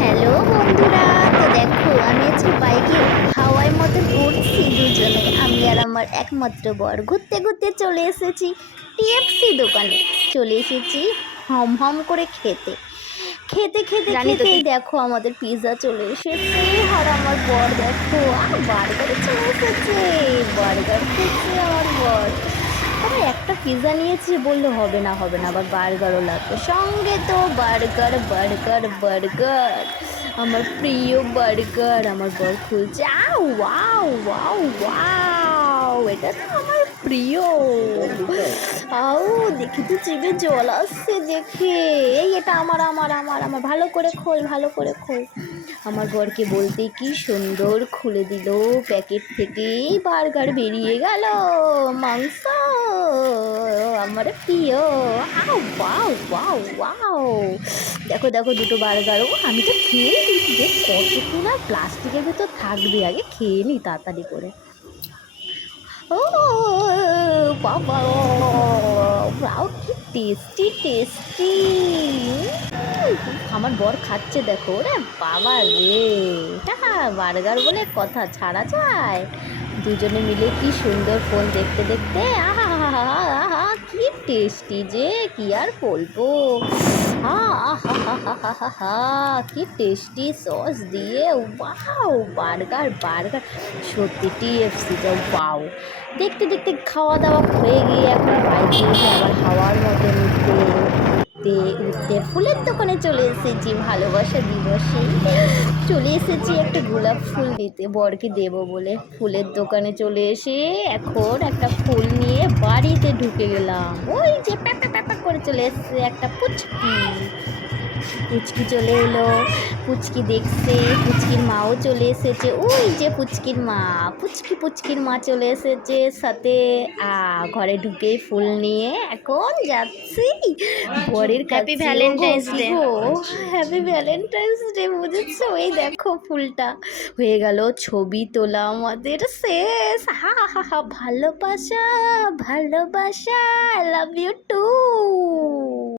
Hello বন্ধুরা, তো দেখো আমি আজকে বাইকে হাওয়ায় মতন উঠছি দুজনে, আমি আর আমার একমাত্র বর ঘুরতে ঘুরতে চলে এসেছি টিএফসি দোকানে। চলে এসেছি হম হম করে খেতে খেতে খেতে জানি তো খেতেই তুই দেখো আমাদের পিৎজা চলে এসেছে। আর আমার বর দেখো বার্গারে চলে এসেছে, বার্গার খেয়েছে আমার বর। আরে একটা পিৎজা নিয়েছি, বললো হবে না হবে না, আবার বার্গারও লাগবে সঙ্গে। তো বার্গার বার্গার বার্গার, আমার প্রিয় বার্গার আমার বর খুলছে। ওয়াও ওয়াও ওয়াও, এটা তো আমার প্রিয়। আউ, দেখে তো জিভে জল আসছে দেখে। এই এটা আমার আমার আমার আমার, ভালো করে খোল ভালো করে খোল। আমার বরকে বলতেই কি সুন্দর খুলে দিল প্যাকেট থেকেই বার্গার বেরিয়ে গেল, মাংস আমার প্রিয়। আও ওয়াও ওয়াও ওয়াও, দেখো দেখো দুটো বার্গারও আমি তো খেয়ে নিচ্ছি। যে কতক্ষণ আর প্লাস্টিকের ভেতর থাকবে, আগে খেয়ে নি তাড়াতাড়ি করে। ও বাবা, ওয়াও কি টেস্টি টেস্টি। আমার বর খাচ্ছে দেখো, ওরে বাবা রে, এটা বার্গার বলে কথা ছাড়া যায়। দুজনে মিলে কি সুন্দর ফোন দেখতে দেখতে, আহা হা হা আহা কি টেস্টি যে, কি আর বলবো। হা কি টেস্টি সস দিয়ে, ওয়াও বার্গার বার্গার, সত্যি টিএফসি যা ওয়াও। দেখতে দেখতে খাওয়া দাওয়া হয়ে গিয়ে এখন বাইকে উঠে আবার হাওয়ার মতন উঠতে উঠতে উঠতে ফুলের দোকানে চলে এসেছি। ভালোবাসা দিবসে চলে এসেছি একটা গোলাপ ফুল নিতে, বরকে দেবো বলে। ফুলের দোকানে চলে এসে এখন একটা ফুল নিয়ে বাড়িতে ঢুকে গেলাম। ওই যে প্যাপা প্যাপা করে চলে এসছে একটা পুচকি। পুচকি চলে এলো, পুচকি দেখছে, পুচকির মাও চলে এসেছে। ওই যে পুচকির মা, পুচকির মা চলে এসেছে সাথে। ঘরে ঢুকেই ফুল নিয়ে এখন যাচ্ছি বরের হ্যাপি কাছে। ও গো ভ্যালেন্টাইন্স কি ডে। গো, হ্যাপি ভ্যালেন্টাইন্স ডে, বুঝেছো? এই দেখো ফুলটা হয়ে গেল, ছবি তোলা আমাদের শেষ। হা হা হা, ভালোবাসা ভালোবাসা, লাভ ইউ টু।